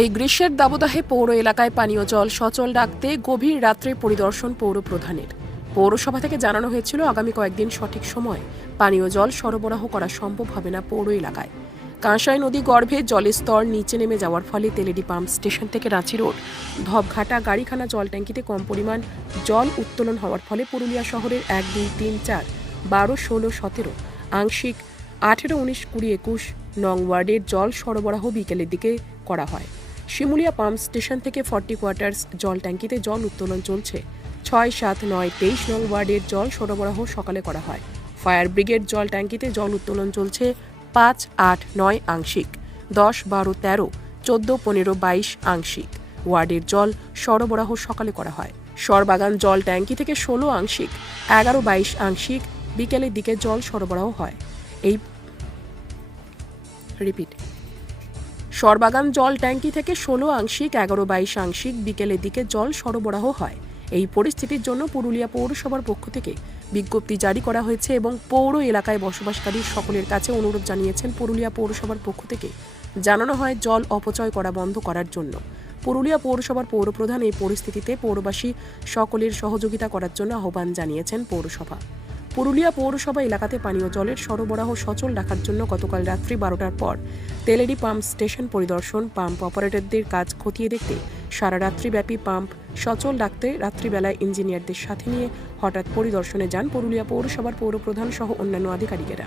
এই গ্রীষ্মের দাবদাহে পৌর এলাকায় পানীয় জল সচল রাখতে গভীর রাত্রে পরিদর্শন পৌর প্রধানের। পৌরসভা থেকে জানানো হয়েছিল, আগামী কয়েকদিন সঠিক সময় পানীয় জল সরবরাহ করা সম্ভব হবে না পৌর এলাকায়। কাঁসাই নদী গর্ভে জলের স্তর নিচে নেমে যাওয়ার ফলে তেলেডি পাম্প স্টেশন থেকে রাঁচি রোড, ধপঘাটা গাড়িখানা জল ট্যাঙ্কিতে কম পরিমাণ জল উত্তোলন হওয়ার ফলে পুরুলিয়া শহরের এক, দুই, তিন, চার, বারো, ষোলো, সতেরো, আংশিক আঠেরো, উনিশ, কুড়ি, একুশ, নং ওয়ার্ডের জল সরবরাহ বিকেলের দিকে করা হয়। শিমুলিয়া পাম্প স্টেশন থেকে ফর্টি কোয়ার্টার্স জল ট্যাঙ্কিতে জল উত্তোলন চলছে। ছয় সাত নয় তেইশ নং ওয়ার্ডের জল সরবরাহ সকালে করা হয়। ফায়ার ব্রিগেড জল ট্যাঙ্কিতে জল উত্তোলন চলছে পাঁচ আট নয় আংশিক, দশ বারো তেরো, চোদ্দ পনেরো বাইশ আংশিক। ওয়ার্ডের জল সরবরাহ সকালে করা হয়। সরবাগান জল ট্যাঙ্কি থেকে ষোলো আংশিক, এগারো বাইশ আংশিক, বিকেলের দিকে জল সরবরাহ হয়। এই রিপিট। সরবাগান জল ট্যাঙ্কি থেকে ষোলো আংশিক, এগারো বাইশ আংশিক বিকেলের দিকে জল সরবরাহ হয়। এই পরিস্থিতির জন্য পুরুলিয়া পৌরসভার পক্ষ থেকে বিজ্ঞপ্তি জারি করা হয়েছে এবং পৌর এলাকায় বসবাসকারী সকলের কাছে অনুরোধ জানিয়েছেন পুরুলিয়া পৌরসভার পক্ষ থেকে। জানানো হয়, জল অপচয় করা বন্ধ করার জন্য। পুরুলিয়া পৌরসভার পৌরপ্রধান এই পরিস্থিতিতে পৌরবাসী সকলের সহযোগিতা করার জন্য আহ্বান জানিয়েছেন পৌরসভা। পুরুলিয়া পৌরসভা এলাকাতে পানীয় জলের সরবরাহ সচল রাখার জন্য গতকাল রাত্রি বারোটার পর তেলেডি পাম্প স্টেশন পরিদর্শন, পাম্প অপারেটরদের কাজ খতিয়ে দেখতে সারা রাত্রিব্যাপী পাম্প সচল রাখতে রাত্রিবেলায় ইঞ্জিনিয়ারদের সাথে নিয়ে হঠাৎ পরিদর্শনে যান পুরুলিয়া পৌরসভার পৌরপ্রধান সহ অন্যান্য আধিকারিকেরা।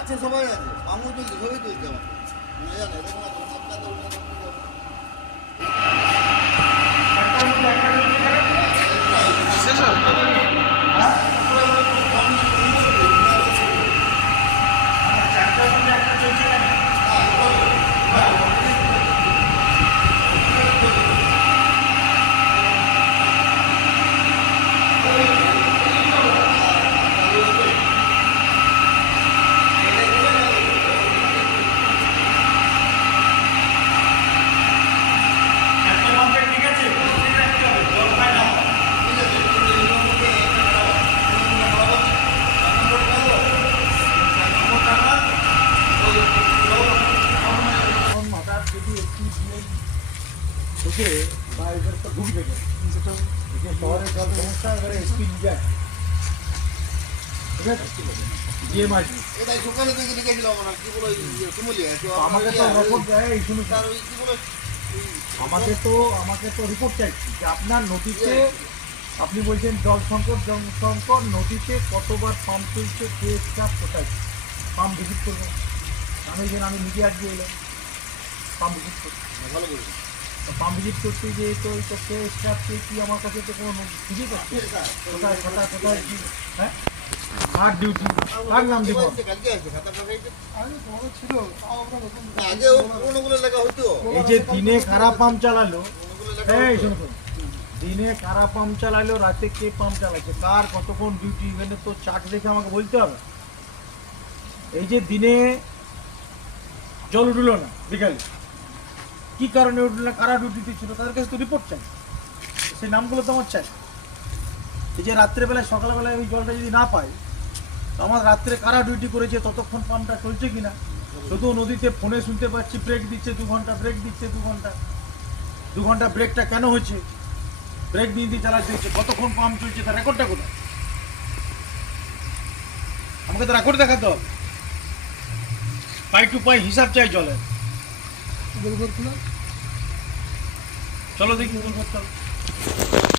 আছে সবাই আছে। মামু চলছে ছবি তুলছে আমার মনে জানে আছে সবটা তো উল্টো করতে হবে। এখন হঠাৎ যদি একটি দিনের ঢুকে বা এদের তো ঢুকবে যে শহরের জল সমস্যা এবারে স্পিড যায়। ঠিক আছে? আমাকে তো রিপোর্ট দেয় এই শুনুন। আমাকে তো আমাকে তো রিপোর্ট চাইছি যে আপনার নদীতে আপনি বলছেন জল সংকট জল সংকট নদীতে কতবার পাম্প চলছে কে স্টাফ কোথায়? পাম্প ভিজিট করবেন আমি আমি নিজে আজকে এলাম। পাম্প ভিজিট করতে ভালো করেছি। পাম্প ভিজিট করতে যে তো ওই তো কে কি আমার কাছে তো কোনো ভিজিট করছে কোথায় কোথায় কোথায় কি? হ্যাঁ? আর ডিউটি নাম দিব? এই যে দিনে পাম্প চালালো। শুনুন কারা পাম্প চালালো রাতে কে পাম্প চালাচ্ছে? কার কতক্ষণ ডিউটি ইভেনে তো চার্ট দেখে আমাকে বলতে হবে। এই যে দিনে জল উঠল না বিকালে। কি কারণে উঠল না, কারা ডিউটিতে ছিল, তাদের কাছে তো রিপোর্ট চাই। সেই নামগুলো তো আমার চাই। এই যে রাত্রেবেলায়, সকালবেলায় ওই জলটা যদি না পাই তো আমার রাত্রে কারা ডিউটি করেছে, ততক্ষণ পাম্পটা চলছে কি কিনা? শুধু নদীতে ফোনে শুনতে পাচ্ছি ব্রেক দিচ্ছে, দু ঘণ্টা ব্রেক দিচ্ছে, দু ঘণ্টা। দু ঘণ্টা ব্রেকটা কেন হচ্ছে ব্রেক দিয়ে দিয়ে চালাতে হচ্ছে, কতক্ষণ পাম্প চলছে, তার রেকর্ডটা কোথায়? আমাকে তো রেকর্ড দেখাতে হবে। পাই টু পাই হিসাব চাই জলের। চলো দেখি চলো